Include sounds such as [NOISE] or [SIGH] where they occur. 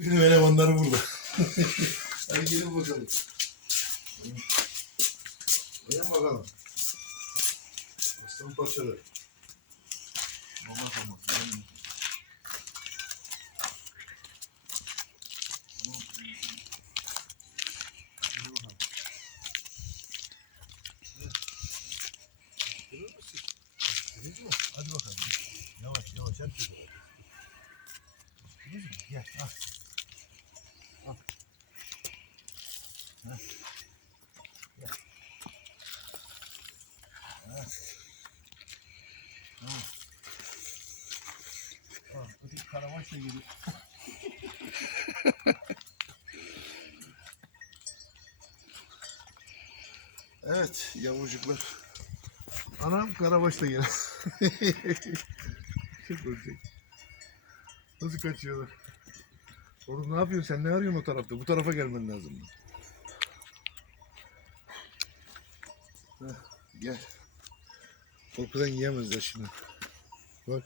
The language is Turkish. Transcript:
Benim elemanlarım burada. Hadi gelin bakalım. Gelin bakalım. Aslan parçaları. Mama. Gelin. Hadi bakalım. Hadi bakalım. Yavaş yavaş. Görüyor musun? Gel al. Evet. [LAUGHS] Evet yavrucuklar. Anam karabaş da geliyor. [LAUGHS] Çok ölecek. Nasıl kaçıyorlar? Oğlum ne yapıyorsun sen ne arıyorsun o tarafta? Bu tarafa gelmen lazım. Heh, gel. Korkudan yiyemezler şimdi. Bak.